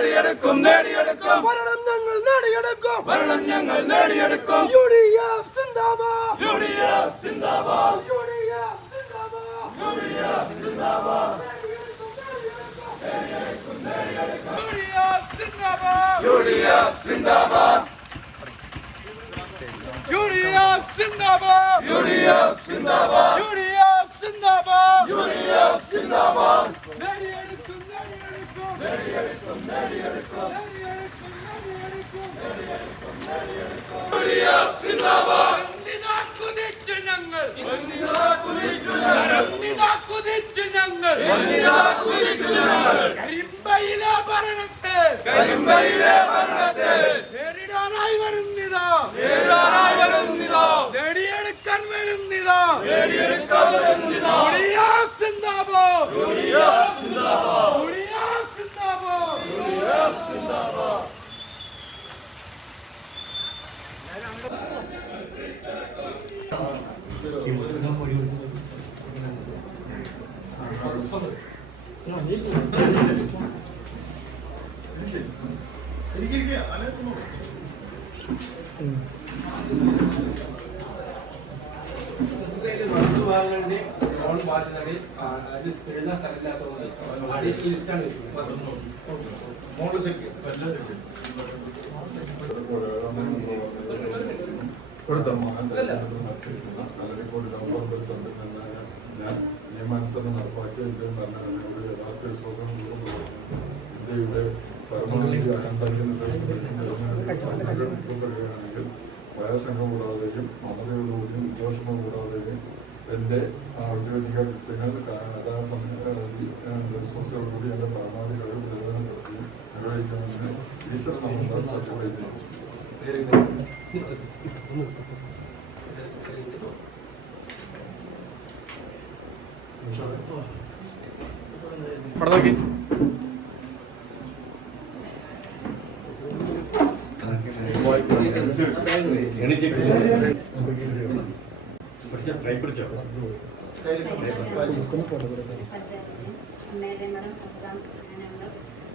നേടിയെടുക്കും നേടിയെടുക്കും ഭരണം ഞങ്ങൾ നേടിയെടുക്കും ഭരണം ഞങ്ങൾ നേടിയെടുക്കും U D F zindabad U D F zindabad U D F zindabad U D F zindabad U D F zindabad U D F zindabad U D F zindabad U D F zindabad നേടിയെടുക്കും നേടിയെടുക്കും നേടിയെടുക്കും നേടിയെടുക്കും U D F സിന്ദാബാദ് ഇതാ കുതിച്ചു ഞങ്ങൾ വന്നിതാ കുതിച്ചു ഞങ്ങൾ ഇതാ കുതിച്ചു ഞങ്ങൾ വന്നിതാ കുതിച്ചു ഞങ്ങൾ കരിമ്പയിലെ ഭരണത്തെ. കരിമ്പയിലെ ഭരണത്തെ. നമുക്ക് ഭാഗങ്ങളുടെ ഓൺ ബാധ്യതകളിൽ അതിന് എഴുതാൻ സ്ഥലമില്ലാത്തതുകൊണ്ട് അഡീഷണൽ ലിസ്റ്റാണ് മോളിൽ ചെക്ക് എല്ലാം ചെക്ക് കൊടുത്തോ? നല്ല റെക്കോർഡ് നമ്പർ കൊടുത്തുണ്ട് ഞാൻ നിയമാനുസരണം നടപ്പാക്കിയ ഇന്ത്യൻ ഭരണഘടനയുടെ യഥാർത്ഥ വിശ്വാസം ഇന്ത്യയുടെ പരമാവധി അഹങ്കാരിക്കുകയാണെങ്കിൽ വയസ്സംഘം കൂടാതെയും മമതയോടുകൂടിയും വിദ്വേഷമോ കൂടാതെയും എന്റെ ഔദ്യോഗികങ്ങൾ യഥാസമയത്തോടുകൂടി എന്റെ പരമാവധി കഴിവ് പ്രയോജനപ്പെടുത്തുകയും നിർവഹിക്കുന്നതിന് ഈശ്വരൻ നമ്മൾ സപ്പോർട്ട് ചെയ്യുന്നു ഇവിടെ നോക്കി.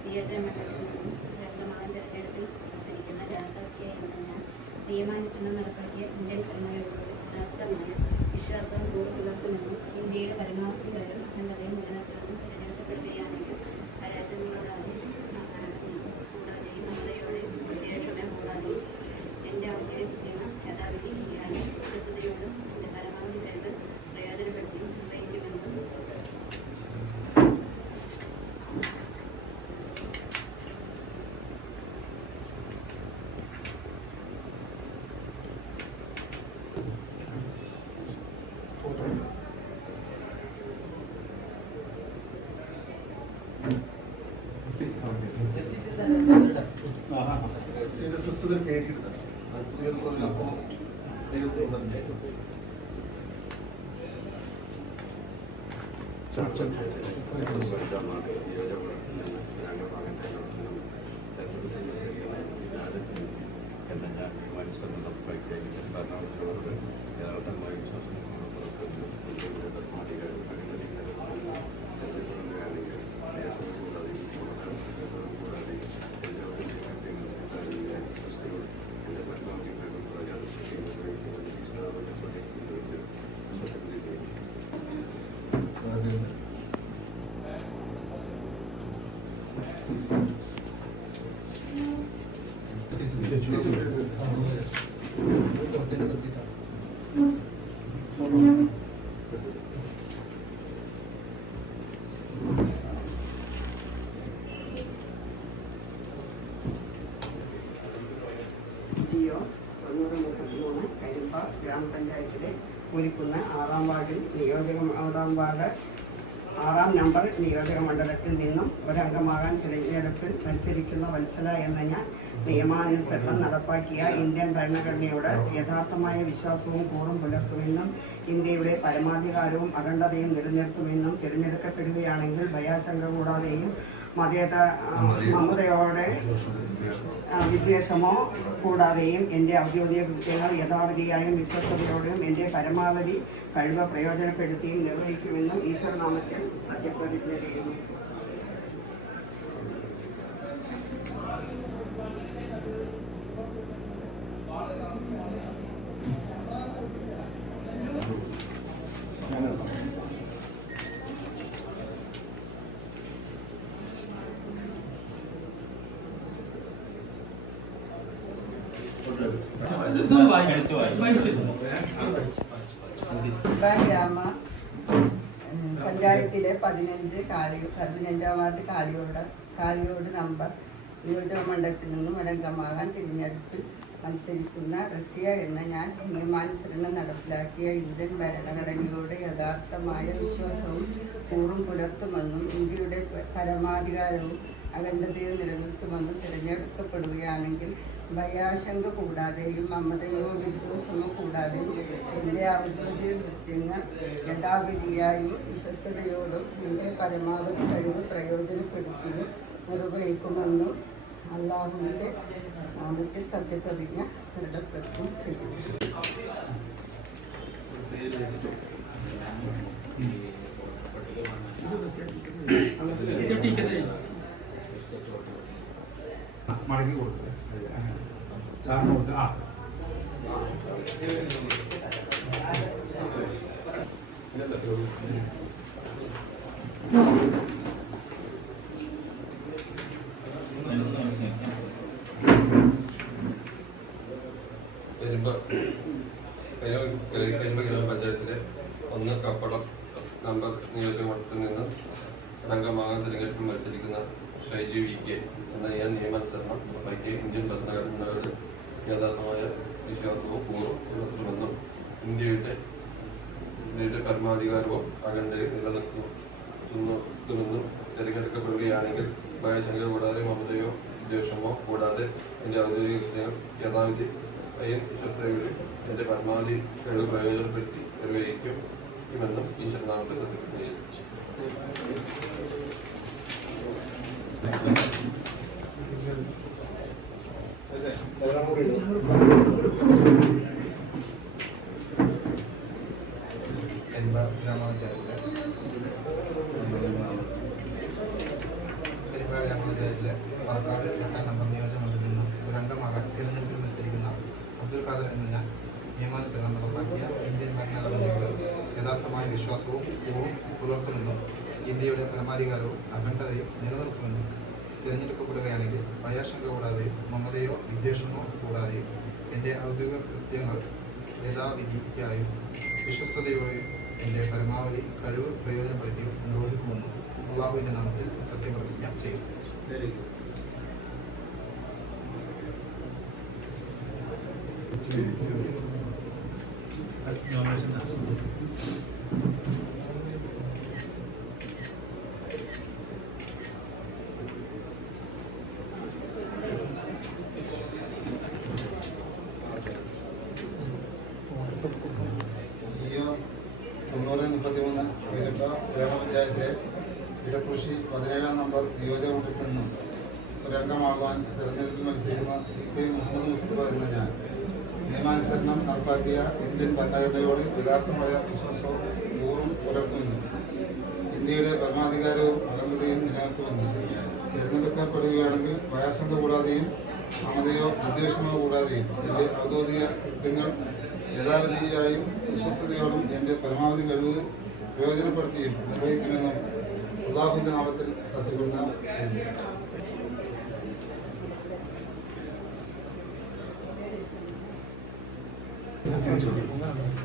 നിയോജകമണ്ഡലത്തിൽ രക്തമാകൻ തിരഞ്ഞെടുപ്പിൽ മത്സരിക്കുന്ന രാഘവ് കെ എന്ന ഞാൻ നിയമാനുസരണം നടപ്പാക്കിയ ഇന്ത്യൻ ഭരണഘടനയോട് യഥാർത്ഥമായ വിശ്വാസവും പുലർത്തുമെന്നും ഇന്ത്യയുടെ പരമാവധി കാര്യം അഖണ്ഡതയും നിലനിർത്തുമെന്നും വസ്തുതകൾക്ക് എഴുതിയിട്ടുണ്ട് അത് തീർന്നതിനൊപ്പം എഴുതുന്നുണ്ട് എന്നെ ഞാൻ തീരുമാനിച്ചത് നമുക്ക് ഭരണത്തിലുള്ളത് യഥാർത്ഥമായി വിശ്വാസം 음. മത്സരിക്കുന്ന വത്സല എന്ന ഞാൻ നിയമാനുസരണം നടപ്പാക്കിയ ഇന്ത്യൻ ഭരണഘടനയോട് യഥാർത്ഥമായ വിശ്വാസവും കൂറും പുലർത്തുമെന്നും ഇന്ത്യയുടെ പരമാധികാരവും അഖണ്ഡതയും നിലനിർത്തുമെന്നും തിരഞ്ഞെടുക്കപ്പെടുകയാണെങ്കിൽ ഭയാശങ്ക കൂടാതെയും മതേത മമതയോടെ വിദ്വേഷമോ കൂടാതെയും എന്റെ ഔദ്യോഗിക കൃത്യങ്ങൾ യഥാവിധിയായും വിശ്വസ്തയോടെയും എന്റെ പരമാവധി കഴിവ് പ്രയോജനപ്പെടുത്തിയും നിർവഹിക്കുമെന്നും ഈശ്വരനാമത്തിൽ സത്യപ്രതിജ്ഞ ചെയ്യുന്നു. പഞ്ചായത്തിലെ പതിനഞ്ച് കാലി പതിനഞ്ചാം വാർഡ് കാലിയോട് കാലിയോട് നമ്പർ നിയോജക മണ്ഡലത്തിൽ നിന്നും ഒരംഗമാകാൻ തിരഞ്ഞെടുപ്പിൽ മത്സരിക്കുന്ന റസിയ എന്ന ഞാൻ നിയമാനുസരണം നടപ്പിലാക്കിയ ഇന്ത്യൻ ഭരണഘടനയുടെ യഥാർത്ഥമായ വിശ്വാസവും കൂറും പുലർത്തുമെന്നും ഇന്ത്യയുടെ പരമാധികാരവും അഖണ്ഡതയും നിലനിർത്തുമെന്നും തിരഞ്ഞെടുക്കപ്പെടുകയാണെങ്കിൽ ഭയാശങ്ക കൂടാതെയും മമതയോ വിദ്വേഷമോ കൂടാതെയും എന്റെ ഔദ്യോഗിക കൃത്യങ്ങൾ യഥാവിധിയായും വിശ്വസ്തയോടും എന്റെ പരമാവധി കഴിവ് പ്രയോജനപ്പെടുത്തിയും നിർവഹിക്കുമെന്നും അള്ളാഹുവിന്റെ നാമത്തിൽ സത്യപ്രതിജ്ഞ ദൃഢപ്രതിജ്ഞ ചെയ്യുന്നു മടക്കി കൊടുക്കുക സാറിന് കൊടുക്കുക ആ കരിമ്പ വിശ്വാസവും പൂർവം നിലനിർത്തുമെന്നും ഇന്ത്യയുടെ ഇന്ത്യയുടെ പരമാധികാരവും അകണ്ടെ നിലനിർത്തുന്നു. തിരഞ്ഞെടുക്കപ്പെടുകയാണെങ്കിൽ ഭയശങ്ക കൂടാതെ മമതയോ ദേഷമോ കൂടാതെ എന്റെ ഔദ്യോഗിക സ്നേഹം യഥാവിധി അയ്യൻ വിശ്വസ്തയുടെ എന്റെ പരമാവധി കഴിവ് പ്രയോജനപ്പെടുത്തി നിർവഹിക്കും എന്നും ഈശ്വരനാമത്തെ സത്യപ്രതിജ്ഞ ചെയ്തു. കരിമ്പ ഗ്രാമപഞ്ചായത്തിലെ കരിമ്പ ഗ്രാമപഞ്ചായത്തിലെ പാലക്കാട് എട്ടാം നമ്പർ നിയോജകമണ്ഡലത്തിൽ നിന്ന് ഒരംഗമാകാൻ തിരഞ്ഞെടുപ്പിൽ മത്സരിക്കുന്ന അബ്ദുൽ ഖാദർ എന്ന ഞാൻ നിയമാനുസരണം നടപ്പാക്കിയ ഇന്ത്യൻ ഭരണഘടനയോട് യഥാർത്ഥമായ വിശ്വാസവും പൂർവം പുലർത്തുമെന്നും ഇന്ത്യയുടെ പരമാധികാരവും അഖണ്ഡതയും നിലനിർത്തുമെന്നും തിരഞ്ഞെടുക്കപ്പെടുകയാണെങ്കിൽ ഭയാശങ്ക കൂടാതെയും മമതയോ വിദ്വേഷമോ കൂടാതെയും എന്റെ ഔദ്യോഗിക കൃത്യങ്ങൾ യഥാവിധിയായും വിശ്വസ്തയോടെയും എന്റെ പരമാവധി കഴിവ് പ്രയോജനപ്പെടുത്തിയും നിർവഹിക്കുമെന്നും അള്ളാഹുവിന്റെ നാമത്തിൽ സത്യപ്രതിജ്ഞ ചെയ്യും. ജിയോ തൊണ്ണൂറ് മുപ്പത്തിമൂന്ന് പേരിട്ട ഗ്രാമപഞ്ചായത്തിലെ ഇടകൃഷി പതിനേഴാം നമ്പർ നിയോജകമണ്ഡലത്തിൽ നിന്നും ഒരംഗമാകുവാൻ തെരഞ്ഞെടുപ്പിൽ മത്സരിക്കുന്ന C P I Muhammad Mustafa എന്ന ഞാൻ. നിയമാനുസരണം നടപ്പാക്കിയ ഇന്ത്യൻ ഭരണഘടനയോട് യഥാർത്ഥമായ വിശ്വാസവും പൂർവം പുലർത്തുമെന്നും ഇന്ത്യയുടെ ഭരണാധികാരവും അഖണ്ഡതയും നിലനിർത്തുമെന്നും. തിരഞ്ഞെടുക്കപ്പെടുകയാണെങ്കിൽ ഭയാശങ്ക കൂടാതെയും അമതയോ വിശേഷമോ കൂടാതെയും എന്റെ ഔദ്യോഗിക കൃത്യങ്ങൾ യഥാവിധിയായും വിശ്വസ്തയോടും എന്റെ പരമാവധി കഴിവ് പ്രയോജനപ്പെടുത്തിയും നിർവഹിക്കുമെന്നും അള്ളാഹുവിന്റെ നാമത്തിൽ സത്യപ്പെടുന്ന なるほど。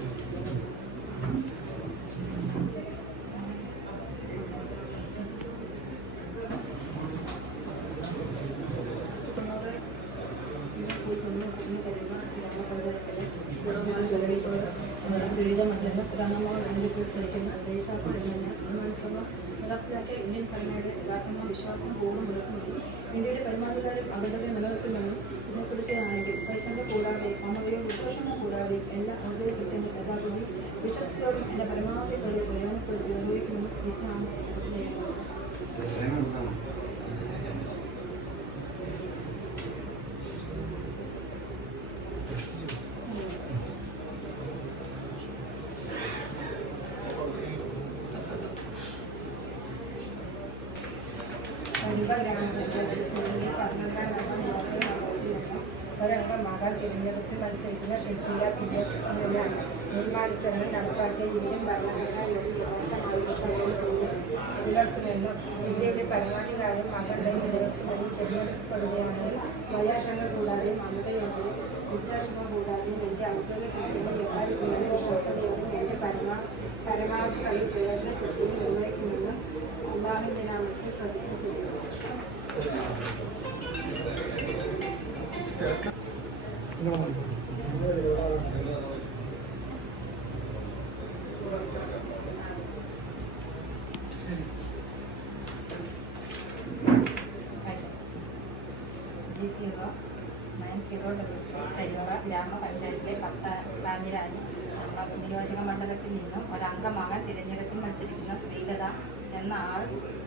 ഇന്ത്യയുടെ പരമാധികാരം മകളുടെ നിലനിർത്തുമെന്നും തിരഞ്ഞെടുക്കപ്പെടുകയാണെങ്കിൽ വയാശങ്ക കൂടാതെ മമതയോടെയും വിദ്യാശമം കൂടാതെയും എന്റെ ഔദ്യോഗിക കൃത്യങ്ങൾ യഥാർത്ഥത്തിലും വിശ്വസ്തയോടും എന്റെ പരമാ പരമാവധി കളി പ്രയോജനപ്പെടുത്തുകയും നിർവഹിക്കുമെന്നും അള്ളാഹുവിന്റെ നാമത്തിൽ പ്രതിജ്ഞ ചെയ്യുന്നു G zero nine zero double Karimba ഗ്രാമപഞ്ചായത്തിലെ പത്താഞ്ഞിരാനി നിയോജക മണ്ഡലത്തിൽ നിന്നും ഒരംഗമാകാൻ തിരഞ്ഞെടുപ്പിൽ മത്സരിക്കുന്ന ശ്രീലത എന്ന ആൾ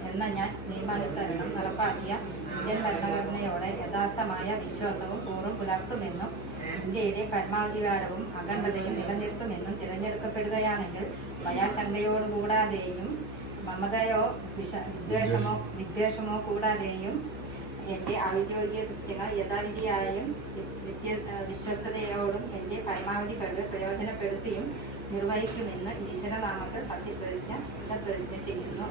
എന്ന ഞാൻ നിയമാനുസരണം നടപ്പാക്കിയ ഇന്ത്യൻ ഭരണഘടനയോടെ യഥാർത്ഥമായ വിശ്വാസവും പൂർവം പുലർത്തുമെന്നും ഇന്ത്യയുടെ പരമാധികാരവും അഖണ്ഡതയും നിലനിർത്തുമെന്നും തിരഞ്ഞെടുക്കപ്പെടുകയാണെങ്കിൽ ഭയാശങ്കയോടുകൂടാതെയും മമതയോ വിഷ വിദ്വേഷമോ വിദ്വേഷമോ കൂടാതെയും എന്റെ ഔദ്യോഗിക കൃത്യങ്ങൾ യഥാവിധിയായും വിശ്വസ്തയോടും എന്റെ പരമാവധി കഴിവ് പ്രയോജനപ്പെടുത്തിയും നിർവഹിക്കുമെന്ന് ഈശ്വരനാമത്തെ സത്യപ്രതിജ്ഞ പ്രതിജ്ഞ ചെയ്യുന്നു.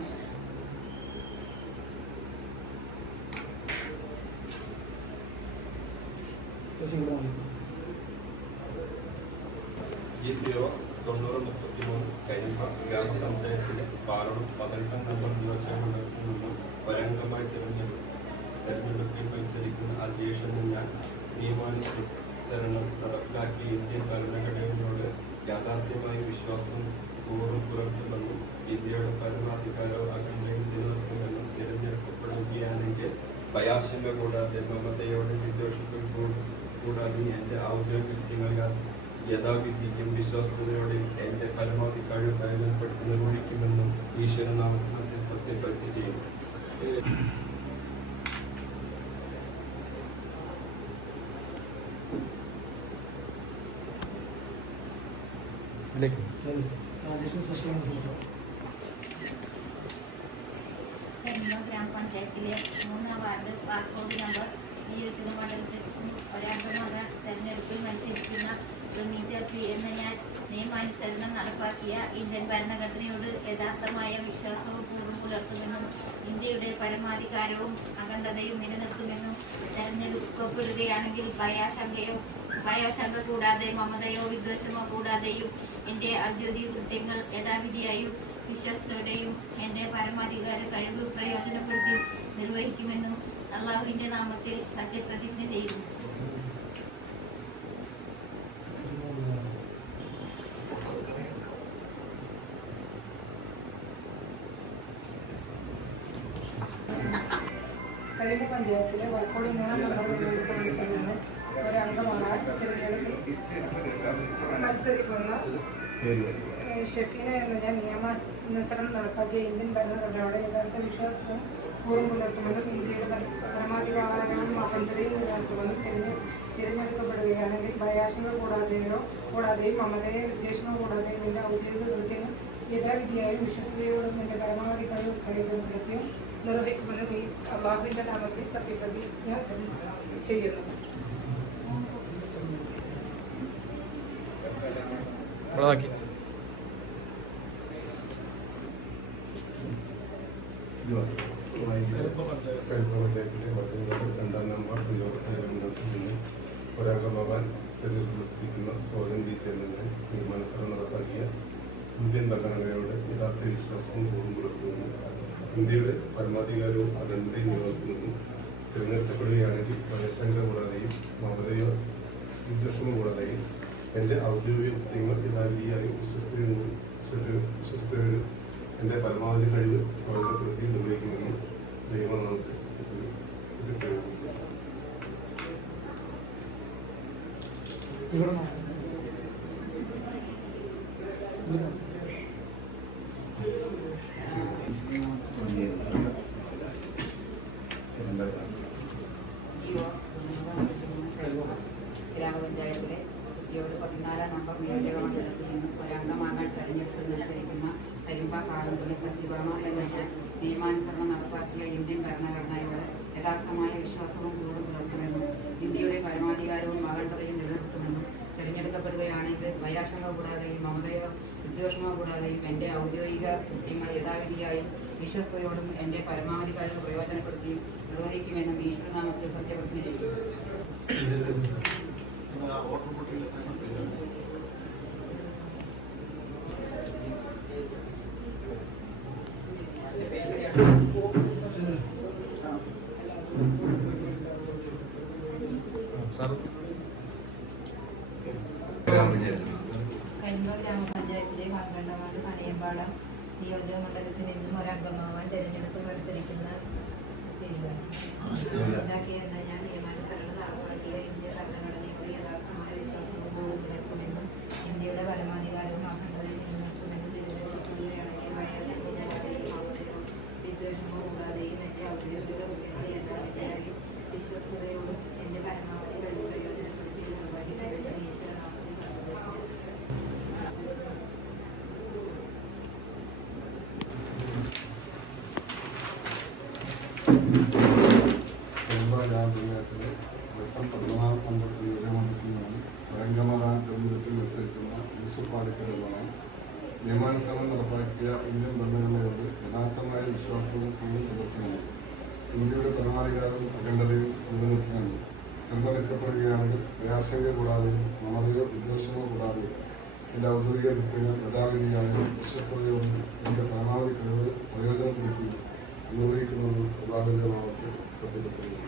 ജി സീറോ തൊണ്ണൂറ് മുപ്പത്തി മൂന്ന് കരിമ്പ ഗ്രാമപഞ്ചായത്തിലെ പാലോട് പതിനെട്ടാം നമ്പർ നിയോജകമണ്ഡലത്തിൽ നിന്നും ഒരംഗമായി തിരഞ്ഞെടുക്കും തെരഞ്ഞെടുപ്പിൽ മത്സരിക്കുന്ന അജേഷൻ ഞാൻ നിയമാനുസരണം നടപ്പിലാക്കിയ ഇന്ത്യൻ ഭരണഘടനയോട് യാഥാർത്ഥ്യമായ വിശ്വാസം പൂർവം പുലർത്തുമെന്നും ഇന്ത്യയുടെ പരമാധികാരവും അഖണ്ഡയും നിലനിർത്തുമെന്നും തിരഞ്ഞെടുക്കപ്പെടുകയാണെങ്കിൽ ഭയാശങ്ക കൂടാതെ മമതയോടെ വിദ്വേഷത്തിൽ കൂടാതെ എന്റെ ഔദ്യോഗിക യഥാവിധിക്കും വിശ്വാസത്തോടെ എന്റെ പരമാവധി കഴിവ് പ്രയോജനപ്പെടുത്തി നിർവഹിക്കുമെന്നും ഈശ്വരനാമത്തിൽ സത്യപ്രതിജ്ഞ ചെയ്യുന്നു. കരിമ്പ ഗ്രാമപഞ്ചായത്തിലെ മൂന്നാം വാർഡ് വാർക്കോട് നമ്പർ നിയോജക മണ്ഡലത്തിൽ ഒരംഗമാകാൻ തെരഞ്ഞെടുപ്പിൽ മത്സരിക്കുന്ന റമീജ പി എന്ന ഞാൻ നിയമാനുസരണം നടപ്പാക്കിയ ഇന്ത്യൻ ഭരണഘടനയോട് യഥാർത്ഥമായ വിശ്വാസവും പൂർവം പുലർത്തുമെന്നും ഇന്ത്യയുടെ പരമാധികാരവും അഖണ്ഡതയും നിലനിർത്തുമെന്നും തെരഞ്ഞെടുക്കപ്പെടുകയാണെങ്കിൽ ഭയാശങ്കയോ ഭയാശങ്ക കൂടാതെ മമതയോ വിദ്വേഷമോ കൂടാതെയും എന്റെ ഔദ്യോഗിക കൃത്യങ്ങൾ യഥാവിധിയായും വിശ്വസ്തയോടെയും എന്റെ പരമാധികാര കഴിവ് പ്രയോജനപ്പെടുത്തി നിർവഹിക്കുമെന്നും അള്ളാഹുവിന്റെ നാമത്തിൽ സത്യപ്രതിജ്ഞ ചെയ്യുന്നു. പഞ്ചായത്തിലെ വഴക്കോട് മൂന്നാം നമ്പർ നിന്ന് മത്സരിക്കുന്ന. ഷെഫീന എന്ന ഞാൻ നിയമാനുസരണം നടപ്പാക്കിയ ഇന്ത്യൻ ഭരണഘടനയുടെ യഥാർത്ഥ വിശ്വാസവും പൂർവം പുലർത്തുമെന്നും ഇന്ത്യയുടെ പരമാധികാരങ്ങളും അഭ്യന്തരയും നിലനിർത്തുമെന്നും തിരഞ്ഞെ തിരഞ്ഞെടുക്കപ്പെടുകയാണെങ്കിൽ ഭയാശങ്ക കൂടാതെയോ കൂടാതെയും മമതയെ വിദ്വേഷമോ കൂടാതെയും എന്റെ ഔദ്യോഗിക കൃത്യങ്ങൾ യഥാവിധിയായും വിശ്വസ്തയോടും എന്റെ പരമാവധി കഴിവ് പ്രയോജനപ്പെടുത്തിയും നിർവഹിക്കുമെന്നും ഈ അള്ളാഹുവിന്റെ നാമത്തിൽ സത്യപ്രതിജ്ഞ ചെയ്യുന്നു. കരിപ്പൂർ പഞ്ചായത്തിലെ രണ്ടാം നമ്പർ നിയോജകമണ്ഡലത്തിൽ നിന്ന് ഒരംഗമാകാൻ തെരഞ്ഞെടുപ്പ് മത്സരിക്കുന്ന സോജൻ ബി ചെന്നൈ നിയമാനുസരണം നടപ്പാക്കിയ ഇന്ത്യൻ ഭരണഘടനയോട് യഥാർത്ഥ വിശ്വാസവും ബോധം പുലർത്തുന്നു ഇന്ത്യയുടെ പരമാധികാരവും അഖണ്ഡതയും നിലനിർത്തുന്നു തിരഞ്ഞെടുക്കപ്പെടുകയാണെങ്കിൽ പ്രവേശങ്ക കൂടാതെയും മമതയോ വിദ്വേഷമോ കൂടാതെയും എന്റെ ഔദ്യോഗിക കൃത്യങ്ങൾ യഥാവിധിയായും വിശ്വസ്തയോടും എന്റെ പരമാവധി കഴിവ് പ്രവർത്തനപ്പെടുത്തി നിർവഹിക്കുമെന്നും ദൈവം നമുക്ക് ഗ്രാമപഞ്ചായത്തിലെ നമ്പർ നിയോജക മണ്ഡലത്തിൽ നിന്നും ഒരംഗമാകാൻ തെരഞ്ഞെടുപ്പിൽ മത്സരിക്കുന്ന കരിമ്പ കാളന്തുണി സത്യഭാമ എന്ന ഞാൻ നിയമാനുസരണം നടപ്പാക്കിയ ഇന്ത്യൻ ഭരണഘടനയോട് യഥാർത്ഥമായ വിശ്വാസവും കൂറും പുലർത്തുമെന്നും ഇന്ത്യയുടെ പരമാധികാരവും മകളുടെയും നിലനിർത്തുമെന്നും തിരഞ്ഞെടുക്കപ്പെടുകയാണെങ്കിൽ ഭയാശങ്ക കൂടാതെയും മമതയോ വിദ്വേഷമോ കൂടാതെയും എന്റെ ഔദ്യോഗിക കൃത്യങ്ങൾ യഥാവിധിയായും വിശ്വസ്തയോടും എന്റെ പരമാവധി കഴിവ് പ്രയോജനപ്പെടുത്തിയും നിർവഹിക്കുമെന്നും ഈശ്വരനാമത്തിൽ സത്യപ്രതിജ്ഞ ചെയ്തു. കരിമ്പൂർ ഗ്രാമപഞ്ചായത്തിലെ വാർഡ് പനയമ്പാടം നിയോജക മണ്ഡലത്തിൽ നിന്നും ഒരംഗമാവാൻ തെരഞ്ഞെടുപ്പ് മത്സരിക്കുന്ന ഉണ്ടാക്കിയെന്ന ഞാൻ നിയമാനുസരണം നടപ്പാക്കിയ ഇന്ത്യ ഭരണഘടനയോട് യഥാർത്ഥമായ വിശ്വാസവും പുലർത്തുമെന്നും ഇന്ത്യയുടെ പരമാധികാരവും അഖണ്ഡതയും നിലനിർത്തുമെന്നും തിരുവനന്തപുരത്തിലൂടെയാണെങ്കിൽ വിദ്വേഷമോ കൂടാതെയും എന്റെ ഔദ്യോഗിക കൃത്യങ്ങൾ യഥാർത്ഥയായി വിശ്വസ്തയോടും എന്റെ പരമാവധി കഴിവ് പ്രയോജനപ്പെടുത്തി നിർവഹിക്കുമെന്ന് ഈശ്വരനാമത്തിൽ പ്രതിജ്ഞ കരിമ്പ ഗ്രാമപഞ്ചായത്തിലെ വട്ടം പതിനാറ് നമ്പർ നിയോജകമണ്ഡലത്തിൽ നിന്നും രംഗമകാൻ തെരഞ്ഞെടുപ്പിൽ മത്സരിക്കുന്ന യൂസുഫ് പാലിക്കൽ എന്നാണ് നിയമാനുസരണം നടപ്പാക്കിയ ഇന്ത്യൻ ഭരണഘടനയോട് യഥാർത്ഥമായ വിശ്വാസവും പുലർത്തുമെന്നും ഇന്ത്യയുടെ പരമാധികാരവും അഖണ്ഡതയും നിലനിർത്തുമെന്നും തിരഞ്ഞെടുക്കപ്പെടുകയാണെങ്കിൽ പ്രയാസങ്ങൾ കൂടാതെ മമതയോ വിദ്വേഷമോ കൂടാതെ എന്റെ ഔദ്യോഗിക കൃത്യങ്ങൾ യഥാവിധിയായും വിശ്വസ്തയോടും എന്റെ പരമാവധി കഴിവ് പ്രയോജനപ്പെടുത്തി നിർവഹിക്കുന്നത് യഥാവിധികളാവട്ടെ സത്യപ്പെടുത്തുന്നു